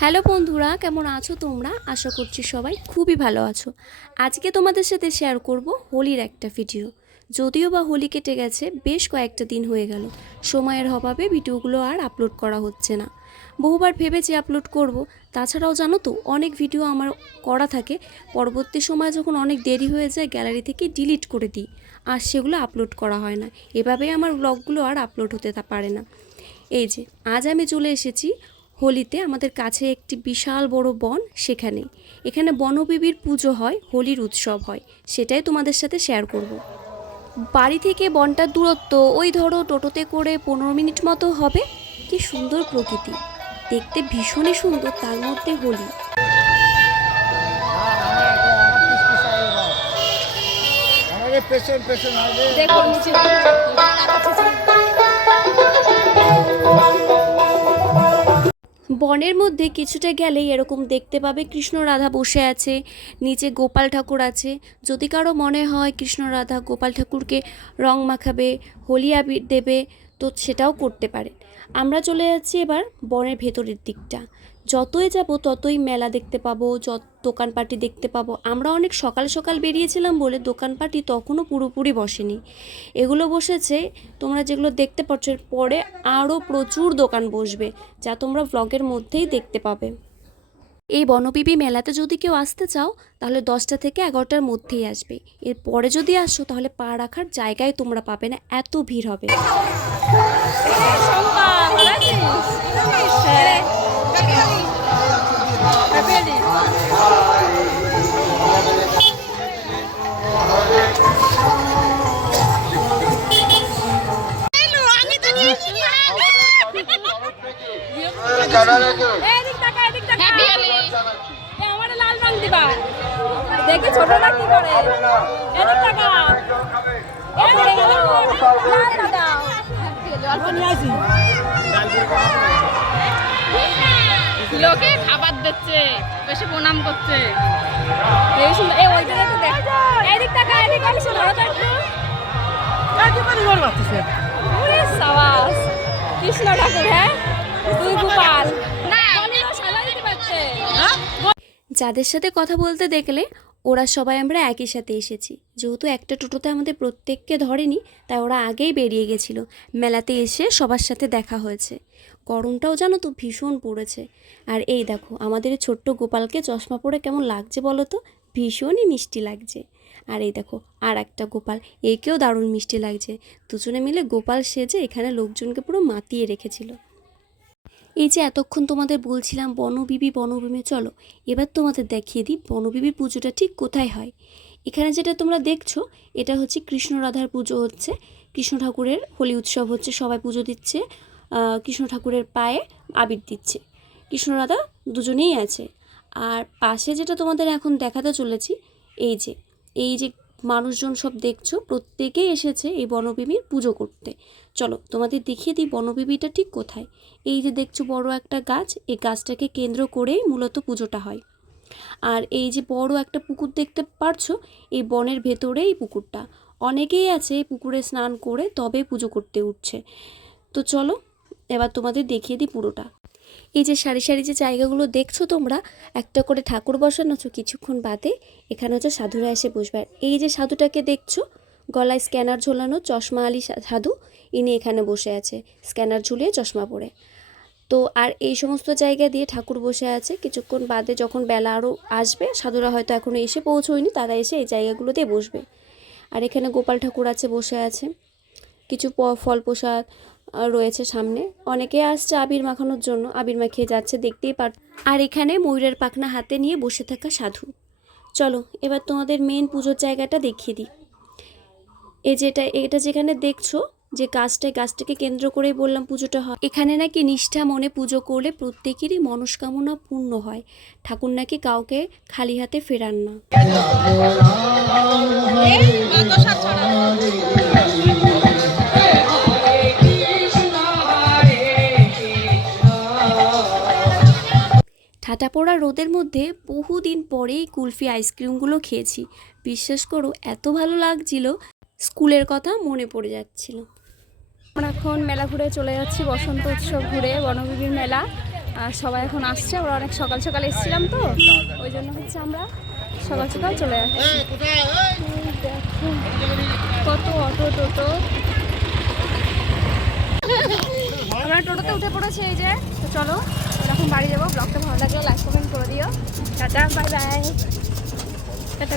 Hello বন্ধুরা, কেমন আছো তোমরা? আশা করছি সবাই খুবই ভালো আছো। আজকে তোমাদের সাথে শেয়ার করব হোলির একটা ভিডিও। যদিও বা হোলি কেটে গেছে, বেশ কয়েকটা দিন হয়ে গেল। সময়ের অভাবে ভিডিওগুলো আর আপলোড করা হচ্ছে না। বহুবার ভেবেছি আপলোড করব, তাছাড়াও জানো তো অনেক ভিডিও আমার করা থাকে, পরবর্তী সময় যখন অনেক দেরি হয়ে যায় গ্যালারি থেকে ডিলিট করে দিই, আর সেগুলো আপলোড করা হয় না। এভাবেই আমার ব্লগগুলো আর আপলোড হতে পারে না। এই যে আজ আমি চলে এসেছি হোলিতে। আমাদের কাছে একটি বিশাল বড় বন, এখানে বনবিবির পুজো হয়, হোলির উৎসব হয়, সেটাই তোমাদের সাথে শেয়ার করব। বাড়ি থেকে বনটার দূরত্ব ওই ধরো টোটোতে করে 15 মিনিট মতো হবে। কি সুন্দর প্রকৃতি, দেখতে ভীষণই সুন্দর, তার মধ্যে হোলি। বনের মধ্যে কিছুটা গেলেই এরকম দেখতে পাবে কৃষ্ণ রাধা বসে আছে, নিচে গোপাল ঠাকুর আছে। যদি কারো মনে হয় কৃষ্ণ রাধা গোপাল ঠাকুরকে রং মাখাবে, হোলি আবির দেবে, তো সেটাও করতে পারে। আমরা চলে যাচ্ছি এবার বনের ভেতরের দিকটা। যতই যাব ততই মেলা দেখতে পাবো, যত দোকানপাটি দেখতে পাবো। আমরা অনেক সকাল সকাল বেরিয়েছিলাম বলে দোকানপাটি তখনও পুরোপুরি বসেনি। এগুলো বসেছে, তোমরা যেগুলো দেখতে পাচ্ছ, এর পরে আরও প্রচুর দোকান বসবে, যা তোমরা ব্লগের মধ্যেই দেখতে পাবে। এই বনবিবি মেলাতে যদি কেউ আসতে চাও তাহলে 10টা থেকে 11টার মধ্যেই আসবে। এরপরে যদি আসো তাহলে পা রাখার জায়গায় তোমরা পাবে না, এত ভিড় হবে। দেখি ছোটরা কি করে, এদিক টাকা লোকে খাবার দিচ্ছে, বেশি প্রণাম করছে। এই সুন্দর, এই ওইটা তো দেখ, এদিক টাকা এদিক আসো, ধরো তো একটু। ওরে সাবাস, কৃষ্ণ ঠাকুর, হ্যাঁ তুই গোপাল না সাজা দিতে পারছে। যাদের সাথে কথা বলতে দেখলে ওরা সবাই আমরা একই সাথে এসেছি। যেহেতু একটা টোটোতে আমাদের প্রত্যেককে ধরেনি, তাই ওরা আগেই বেরিয়ে গেছিলো। মেলাতে এসে সবার সাথে দেখা হয়েছে। গরমটাও জানো তো ভীষণ পড়েছে। আর এই দেখো আমাদের ছোট্ট গোপালকে চশমা পরে কেমন লাগছে বলো তো, ভীষণই মিষ্টি লাগছে। আর এই দেখো আর একটা গোপাল, একেও দারুণ মিষ্টি লাগছে। দুজনে মিলে গোপাল সেজে এখানে লোকজনকে পুরো মাতিয়ে রেখেছিল। এই যে এতক্ষণ তোমাদের বলছিলাম বনবিবি বনভূমি, চলো এবার তোমাদের দেখিয়ে দিই বনবিবির পুজোটা ঠিক কোথায় হয়। এখানে যেটা তোমরা দেখছো এটা হচ্ছে কৃষ্ণ রাধার পুজো হচ্ছে। কৃষ্ণ ঠাকুরের হোলি উৎসব হচ্ছে, সবাই পুজো দিচ্ছে, কৃষ্ণ ঠাকুরের পায়ে আবির দিচ্ছে। কৃষ্ণ রাধা দুজনেই আছে। আর পাশে যেটা তোমাদের এখন দেখাতে চলেছি, এই যে মানুষজন সব দেখছো, প্রত্যেকেই এসেছে এই বনবিবির পুজো করতে। চলো তোমাদের দেখিয়ে দিই বনবিবিটা ঠিক কোথায়। এই যে দেখছো বড় একটা গাছ, এই গাছটাকে কেন্দ্র করেই মূলত পুজোটা হয়। আর এই যে বড় একটা পুকুর দেখতে পারছো, এই বনের ভেতরে এই পুকুরটা। অনেকেই আছে এই পুকুরে স্নান করে তবে পুজো করতে উঠছে। তো চলো এবার তোমাদের দেখিয়ে দিই পুরোটা। এই যে সারি সারি যে জায়গাগুলো দেখছো তোমরা, একটা করে ঠাকুর বসানো আছে, কিছুক্ষণ বাদে এখানে হচ্ছে সাধুরা এসে বসবে। আর এই যে সাধুটাকে দেখছো গলায় স্ক্যানার ঝোলানো, চশমা আলী সাধু, ইনি এখানে বসে আছে স্ক্যানার ঝুলিয়ে চশমা পরে। তো আর এই সমস্ত জায়গা দিয়ে ঠাকুর বসে আছে। কিছুক্ষণ বাদে যখন বেলা আরও আসবে, সাধুরা হয়তো এখনও এসে পৌঁছয়নি, তারা এসে এই জায়গাগুলোতে বসবে। আর এখানে গোপাল ঠাকুর আছে, বসে আছে। কিছু ফল প্রসাদ রয়েছে সামনে। অনেকে আসছে আবির মাখানোর জন্য, আবির মাখিয়ে যাচ্ছে, দেখতেই পার। আর এখানে ময়ূরের পাখনা হাতে নিয়ে বসে থাকা সাধু। চলো এবার তোমাদের মেন পুজোর জায়গাটা দেখিয়ে দিই। এটা যেখানে দেখছো যে গাছটাকে কেন্দ্র করেই বললাম পুজোটা হয়। এখানে নাকি নিষ্ঠা মনে পুজো করলে প্রত্যেকেরই মনস্কামনা পূর্ণ হয়। ঠাকুর নাকি কাউকে খালি হাতে ফেরান না। ঠাটা পড়া রোদের মধ্যে বহুদিন পরেই কুলফি আইসক্রিমগুলো খেয়েছি। বিশ্বাস করো এত ভালো লাগছিল, স্কুলের কথা মনে পড়ে যাচ্ছিল। আমরা এখন মেলা ঘুরে চলে যাচ্ছি, বসন্ত উৎসব ঘুরে, বনবিবির মেলা। আর সবাই এখন আসছে, আমরা অনেক সকাল সকাল এসেছিলাম তো, ওই জন্য হচ্ছে আমরা সকাল সকাল চলে যাচ্ছি। দেখো কত অটো টোটো, আমরা টোটোতে উঠে পড়েছি এই যে। তো চলো এখন বাড়ি যাবো। ব্লগটা ভালো লাগলে লাইক কমেন্ট করে দিও। Tata, bye bye, tata.